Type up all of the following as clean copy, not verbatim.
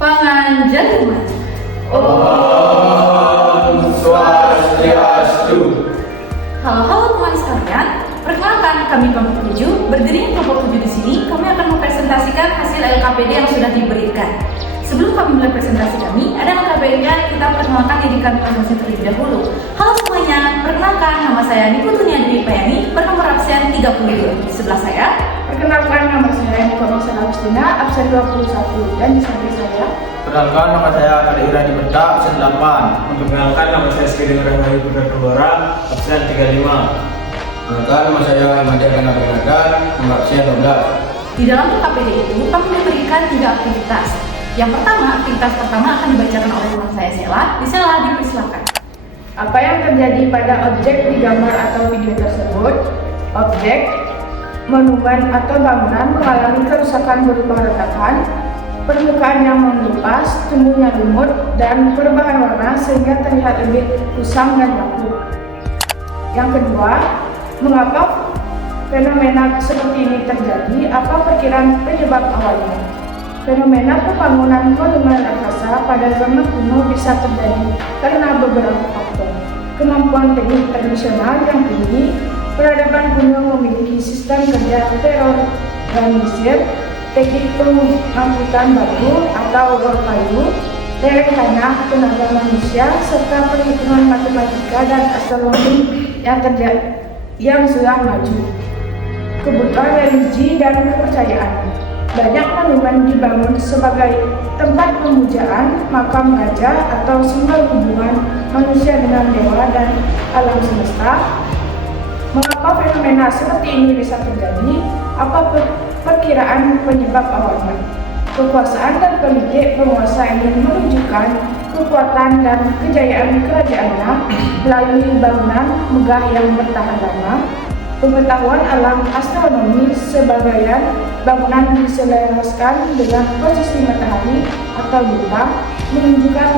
Panganjaliman. Om Swastiastu. Halo teman sekalian, perkenalkan kami kelompok 7. Berdiri kelompok 7 di sini, kami akan mempresentasikan hasil LKPD yang sudah diberikan. Sebelum kami mulai presentasi kami, ada LKPD-nya, kita perkenalkan diri kami masing-masing terlebih dahulu. Halo semuanya, perkenalkan nama saya Nikutunia Dwi Payani, bernomor absen 32. Di sebelah saya, perkenalkan nama saya Niko Nursan Agustina, absen 21, dan di samping saya. Perkenalkan nama saya Kade Iradi Benta, absen 8. Untuk mengenalkan nama saya Sekideng Rahmayu Putra Tenggora, absen 35. Perkenalkan nama saya Ahmad Dana Bernardan, nomor absen 12. di dalam LKPD itu kami diberikan 3 aktivitas. Yang pertama, aktivitas pertama akan dibacakan oleh teman saya Sela. Sela, dipersilakan. Apa yang terjadi pada objek di gambar atau video tersebut? Objek, monumen atau bangunan mengalami kerusakan berupa retakan, permukaan yang mengelupas, tumbuhnya lumut, dan perubahan warna sehingga terlihat lebih kusam dan rapuh. Yang kedua, mengapa fenomena seperti ini terjadi? Apa perkiraan penyebab awalnya? Fenomena pembangunan monumen raksasa pada zaman kuno bisa terjadi karena beberapa faktor. Kemampuan teknik tradisional yang tinggi, peradaban kuno memiliki sistem kerja terorganisir, teknik pengangkutan batu atau ror kayu, derek tanah, tenaga manusia, serta perhitungan matematika dan astronomi yang sudah maju. Kebutuhan religi dan kepercayaan. Banyak monumen dibangun sebagai tempat pemujaan, makam raja, atau simbol hubungan manusia dengan dewa dan alam semesta. Mengapa fenomena seperti ini bisa terjadi? Apa perkiraan penyebab awalnya? Kekuasaan dan politik penguasa ingin menunjukkan kekuatan dan kejayaan kerajaannya melalui bangunan megah yang bertahan lama. Pengetahuan alam astronomi, sebagian bangunan diselaraskan dengan posisi matahari atau bintang, menunjukkan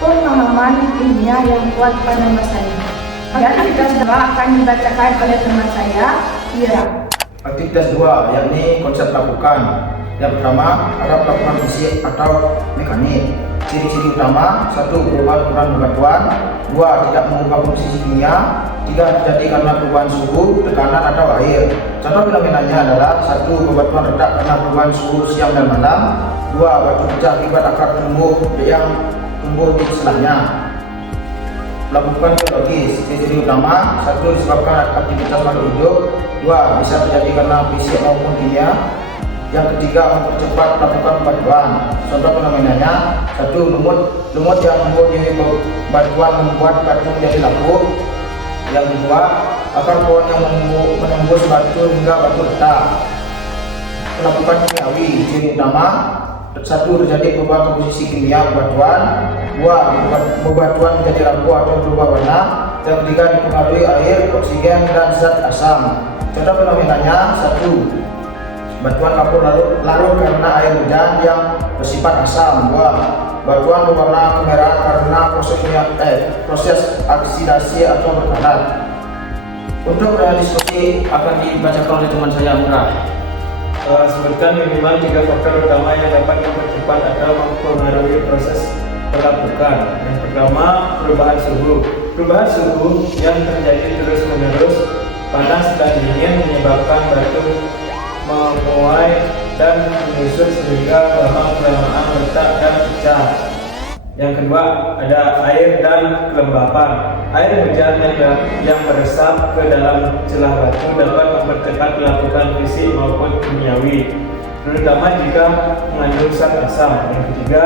pemahaman ilmiah yang kuat pada masa ini. Aktivitas 2 akan dibacakan oleh teman saya, Ira. Aktivitas 2, yakni konsep lakukan. Yang pertama, ada pelakukan fisik atau mekanik. Ciri-ciri utama: 1. Perubahan ukuran bebatuan. 2. Tidak mengubah komposisi kimia. 3. Terjadi karena perubahan suhu, tekanan, atau air. Contoh fenomenanya adalah: 1. Bebatuan retak karena perubahan suhu siang dan malam. 2. Batu pecah akibat akar tumbuh yang tumbuh di selahnya. Melakukan biologis. Ciri utama: 1. Disebabkan aktivitas makhluk hidup. 2. Bisa terjadi karena fisik maupun kimia. Yang ketiga, mempercepat melakukan pembatuan. Contoh fenomenanya: 1. Lumut yang tumbuh di batuan membuat batu menjadi lapuk. Yang kedua, akar pohon yang menembus batu hingga batu retak. Melakukan kimiawi. Ciri utama: 1. Terjadi perubahan komposisi kimia bebatuan. 2. Bebatuan menjadi rapuh atau berubah warna. Yang ketiga, dipengaruhi air, oksigen, dan zat asam. Contoh fenomenanya: 1. Batuan kapur larut karena air hujan yang bersifat asam. 2. Batuan berwarna kemerahan karena proses oksidasi atau berkarat. Untuk diskusi akan dibacakan oleh teman saya Murah. Sebutkan minimal 3 faktor utama yang dapat mempercepat atau mempengaruhi proses pelapukan. Yang pertama, perubahan suhu. Perubahan suhu yang terjadi terus-menerus, panas dan dingin menyebabkan batu menguai dan menyusut sehingga bahan kelamaan retak dan pecah. Yang kedua, ada air dan kelembapan. Air hujan yang meresap ke dalam celah batu dapat mempercepat pelapukan fisik maupun kimiawi, terutama jika mengandung zat asam. Yang ketiga,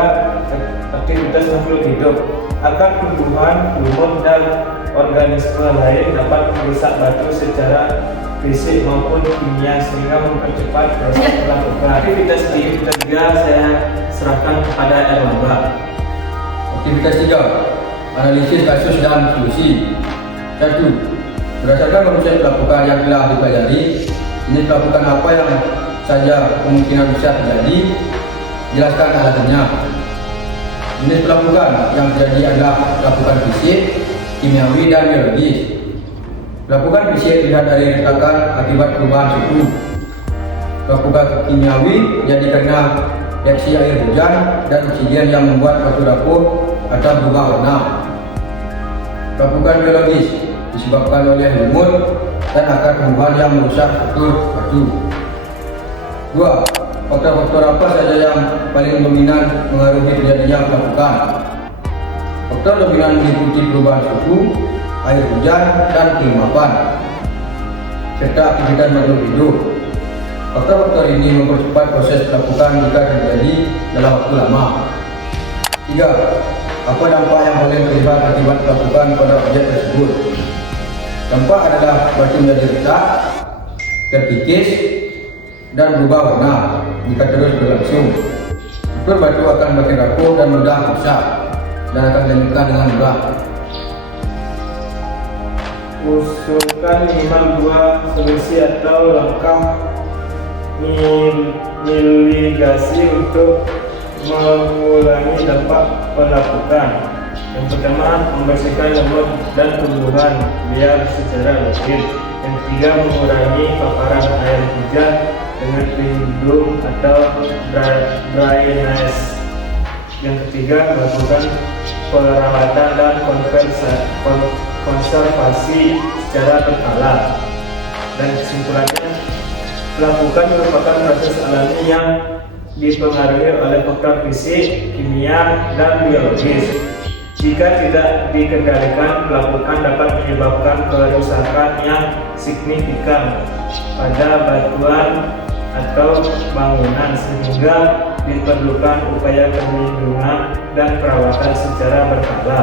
aktivitas makhluk hidup. Akar tumbuhan, lumut, dan organisme lain dapat merusak batu secara fisik maupun kimia sehingga mempercepat proses pelapukan. Aktivitas 3 saya serahkan kepada Erlangga. Aktivitas 3, analisis kasus dan solusi. 1. Berdasarkan konsep pelapukan yang telah dipelajari, jenis pelapukan apa yang saja kemungkinan bisa terjadi, jelaskan alasannya. Jenis pelapukan yang terjadi adalah pelapukan fisik, kimiawi, dan biologis. Pelapukan fisik dilihat dari retakan akibat perubahan suhu. Pelapukan kimiawi jadi karena reaksi air hujan dan oksigen yang membuat batu dapur akan berubah warna. Pelapukan biologis disebabkan oleh lumut dan akar tumbuhan yang merusak struktur batu. 2. Faktor-faktor apa saja yang paling dominan mengaruhi terjadinya pelapukan? Faktor dominan meliputi perubahan suhu, air hujan, dan kelembapan, serta aktivitas makhluk hidup. Faktor-faktor ini mempercepat proses pelapukan jika terjadi dalam waktu lama. 3. Apa dampak yang paling terlihat akibat pelapukan pada objek tersebut? Dampak adalah batu menjadi retak, terkikis, dan berubah warna jika terus berlangsung. Struktur batu akan makin rapuh dan mudah rusak dan akan dilanjutkan dengan mudah. Usulkan minimal 2 solusi atau langkah mitigasi untuk mengurangi dampak pelapukan. Yang pertama, membersihkan lumut dan tumbuhan liar secara rutin. Yang ketiga, mengurangi paparan air hujan dengan pelindung atau drainase. Yang ketiga, melakukan perawatan dan konservasi secara berkala. Dan kesimpulannya, pelapukan merupakan proses alami yang dipengaruhi oleh faktor fisik, kimia, dan biologis. Jika tidak dikendalikan, pelapukan dapat menyebabkan kerusakan yang signifikan pada batuan atau bangunan, sehingga diperlukan upaya perlindungan dan perawatan secara berkala.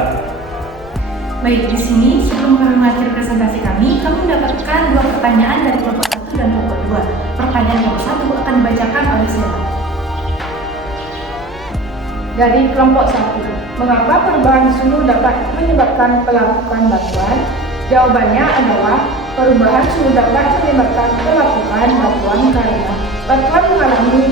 Baik, di sini sebelum kami mengakhiri presentasi kami mendapatkan 2 pertanyaan dari kelompok 1 dan kelompok 2. Pertanyaan kelompok 1 akan dibacakan oleh siapa? Dari kelompok 1, mengapa perubahan suhu dapat menyebabkan pelapukan batuan? Jawabannya adalah perubahan suhu dapat menyebabkan pelapukan batuan karena batuan mengalami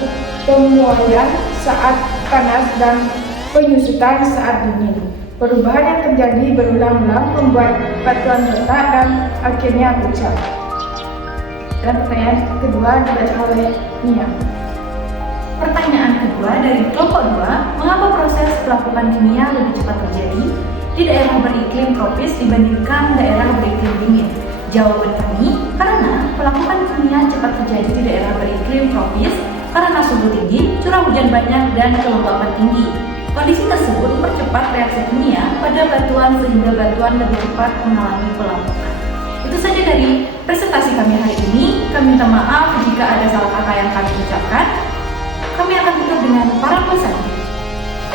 pemuaian saat panas dan penyusutan saat dingin. Perubahan yang terjadi berulang-ulang membuat batuan retak dan akhirnya pecah. Dan pertanyaan kedua dibaca oleh Nia. Pertanyaan kedua dari kelompok 2, mengapa proses pelapukan kimia lebih cepat terjadi di daerah beriklim tropis dibandingkan daerah beriklim dingin? Jawaban kami, karena pelapukan kimia cepat terjadi di daerah beriklim tropis karena suhu tinggi, curah hujan banyak, dan kelembapan tinggi. Kondisi tersebut mempercepat reaksi kimia pada batuan sehingga batuan lebih cepat mengalami pelapukan. Itu saja dari presentasi kami hari ini. Kami minta maaf jika ada salah kata yang kami ucapkan. Kami akan tutup dengan para pesan.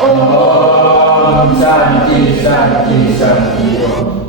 Om Shanti Shanti Shanti Om.